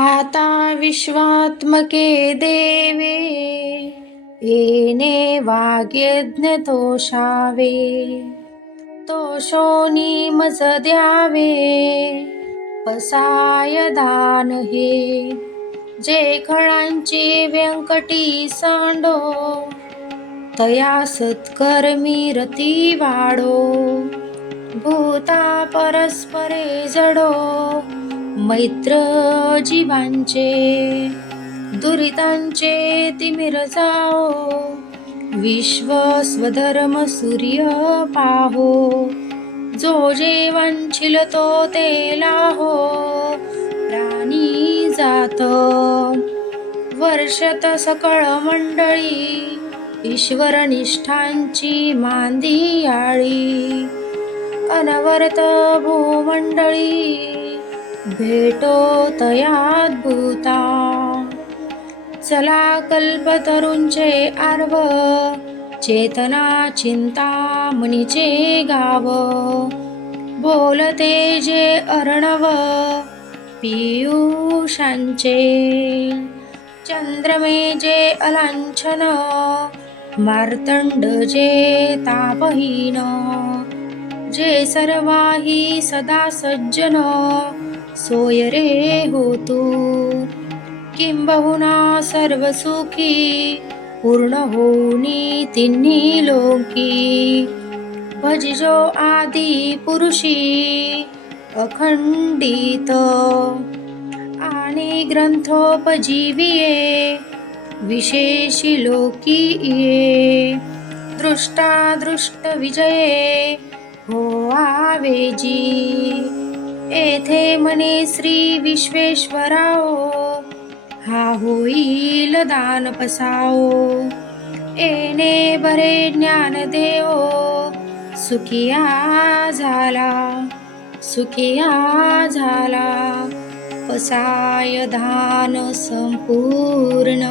आता विश्वात्मके देवे येणे वाग्यज्ञ तोषावे तोषोनी मज द्यावे पसाय दान हे जे खळांची व्यंकटी सांडो तया सत्कर्मी रती वाडो भूता परस्परे जडो. मैत्र जीवांचे दुरितांचे तिमिर जाओ विश्व स्वधर्म सूर्य पाहो जो जे तो ते लाहो. प्राणी जात वर्षत सकळ मंडळी ईश्वर निष्ठांची मांदी आळी अनवरत भूमंडळी भेटो तयाद्भूता चला कल्पतरूंचे आर्व चेतना चिंता मनीचे गाव. बोलते जे अर्णव पियुषांचे. चंद्रमे जे अलांछन मार्तंड जे तापहीन. जे सर्वाही सदा सज्जन सोय रे होतू किंबहुना सर्व सुखी पूर्ण होनी तिन्ही लोकी. भजिजो आदि पुरुषी अखंडित. आणि ग्रंथोपजीविये विशेषी लोकी ये विजये दृष्ट हो आवेजी येथे म्हणे श्री विश्वेश्वराओ हा होईल दान पसाओ येणे बरे ज्ञान देवो सुखिया झाला सुखिया झाला पसाय दान संपूर्ण